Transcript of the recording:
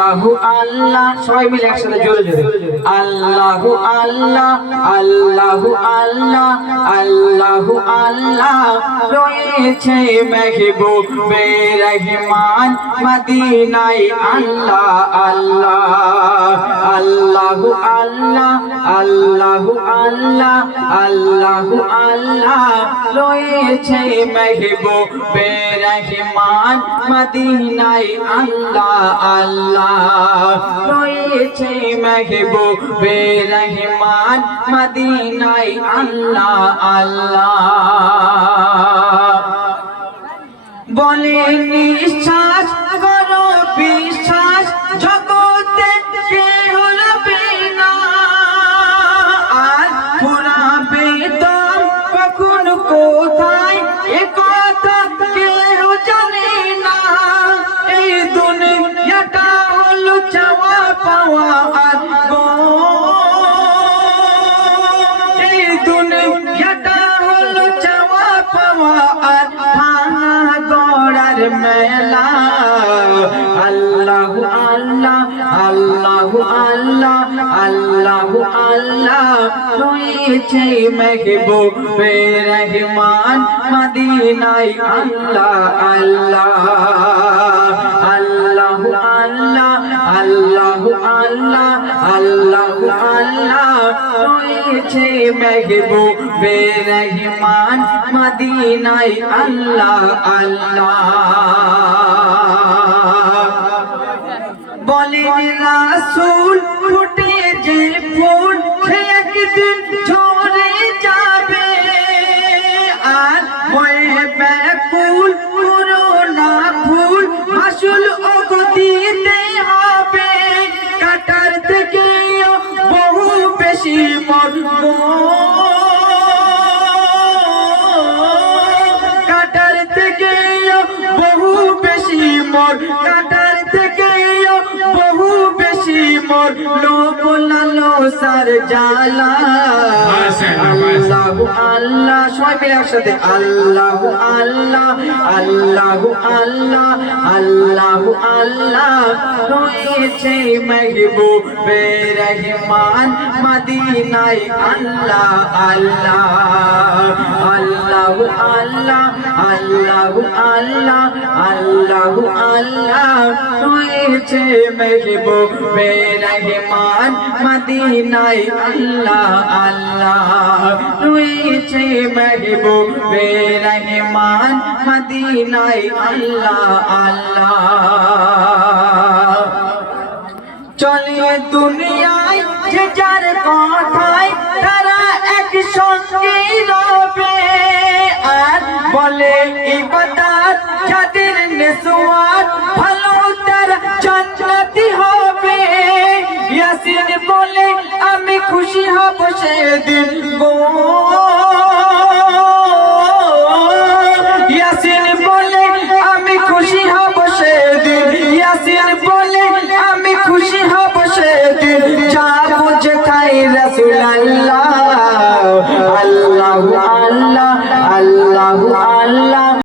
আল্লাহু আল্লাহ সবাই মিলে একসাথে জোরে জোরে আল্লাহু আল্লাহ আল্লাহু আল্লাহ আল্লাহু আল্লাহ রয়েছে মেহবুবে রহমান মদিনায় আল্লাহ আল্লাহ আল্লাহু আল্লাহ আল্লাহু আল্লাহ আল্লাহু আল্লাহ রয়েছে মেহবুবে রহমান মদিনায় আল্লাহ আল্লাহ রয়েছে মেহবুবে রহমান মদিনায় আল্লাহ আল্লাহ বলে নিঃশ্বাস করো বিশ্বাস জগতে কেহ রবে না আর ফুরাবে দম কখন কোথায় এ কথা কেহ জানে না এই দুনিয়াটা হলো চাওয়া পাওয়া আর এই দুনিয়াটা হলো চাওয়া পাওয়া আর ভাঙা গড়ার মেলা আল্লাহু আল্লাহ আল্লাহু আল্লাহ আল্লাহু আল্লাহ রয়েছে মেহবুবে রহমান মদিনায় আল্লাহ আল্লাহ আল্লাহু আল্লাহ আল্লাহু আল্লাহ আল্লাহু আল্লাহ রয়েছে মেহবুবে রহমান মদিনায় আল্লাহ আল্লাহ বলে রাসূল ফুটে যে ফুল সে একদিন ঝরে যাবে আর হয়ে ব্যাকুল পুরোনা ফুল মাসুল ওগো দিতে হবে কাটার থেকে বহু বেশি মরবো কাটার থেকে বহু বেশি মর কাটার থেকে বহু বেশি মর লোভ লালসার জ্বালা আল্লাহু আল্লাহ সবাই মিলে একসাথে আল্লাহু আল্লাহ আল্লাহু আল্লাহ আল্লাহু আল্লাহ রয়েছে মেহবুবে রহমান মদিনায় আল্লাহ আল্লাহ আল্লাহু আল্লাহ আল্লাহু আল্লাহ আল্লাহু আল্লাহ রয়েছে মেহবুবে রহমান মদিনায় আল্লাহ আল্লাহ রয়েছে মেহবুবে রহমান মদিনায় আল্লাহ আল্লাহ চলে দুনিয়ায় যে যার কথায় তারা একসঙ্গে রবে আর বলে ইবাদত যাদের নেসওয়াত ভালো তারা জান্নাতি হবে ইয়াসিন বলে আমি খুশি হব সেদিন গো